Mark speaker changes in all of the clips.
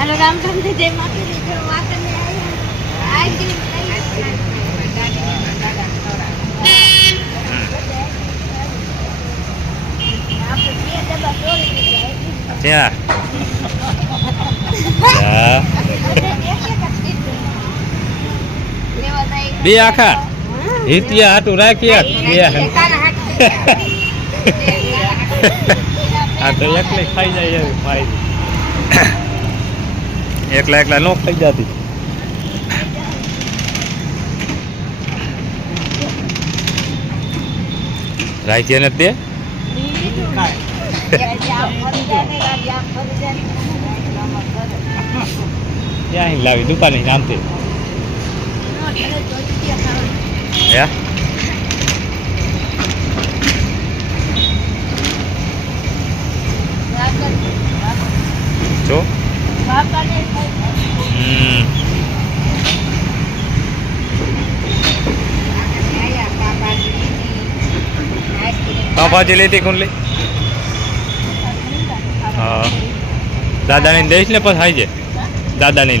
Speaker 1: હાલો રામચંદ્ર જય માતાજી જો આવ્યા. આઈસ્ક્રીમ લઈ. આપણે બે
Speaker 2: આખા. હિતિયા હાટું રાખ્યા. આ તો એકલી ખાઈ જાય એવી એકલા એકલા નો ખાઈ જતી. રાખ્યા ને તે? લાવી દુકાને નામથી હે જો હમ પાપાજી લીધી કોણ લે હા. દાદાની દઈશ ને પછી ખાઈ જાય દાદાની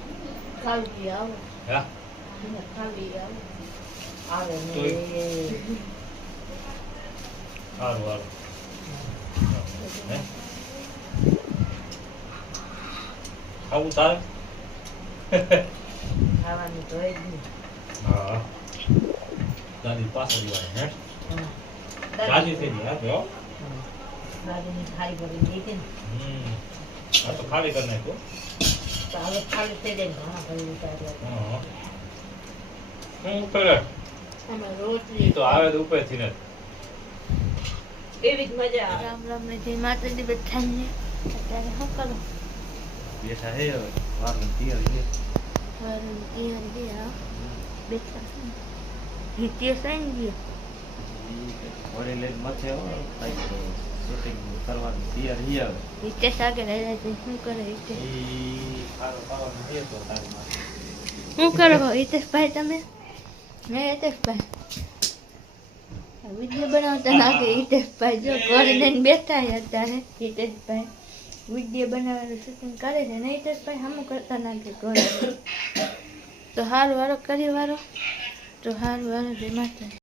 Speaker 2: સારું સારું હે? ખાવું તારે
Speaker 3: ખાવાનું તો એ જ.
Speaker 2: હા દાદી પાછળ જવાય હે રાજી થઈ હા તો
Speaker 3: દાદીની થાળી ભરીને દીધી ને.
Speaker 2: હમ આ તો ખાલી કરી નાખ્યો
Speaker 3: તો હવે ખાલી થઈ જાય ને ઘણા ભરી દીધા એટલે.
Speaker 2: હા હું કરે?
Speaker 1: આમાં
Speaker 2: ઈ
Speaker 1: રોટલી
Speaker 2: તો આવે તો ઉપરથી ને.
Speaker 3: એવી જ મજા આવે.
Speaker 1: રામ રામ ને જય માતાજી બધાને. અત્યારે શું કરો?
Speaker 2: બેઠા હે હવે. વારું તૈયાર છે.
Speaker 1: વારું તૈયાર ગયા બેઠા છે. ને. હિત્ય સાઈન ગયો? જો બેઠા હતા વીડિયો બનાવવાનું શૂટિંગ કરે છે ને હિતેશભાઈ હમું કરતા નાખે તો હારું વારો કરી વારો તો હારું વારો માતા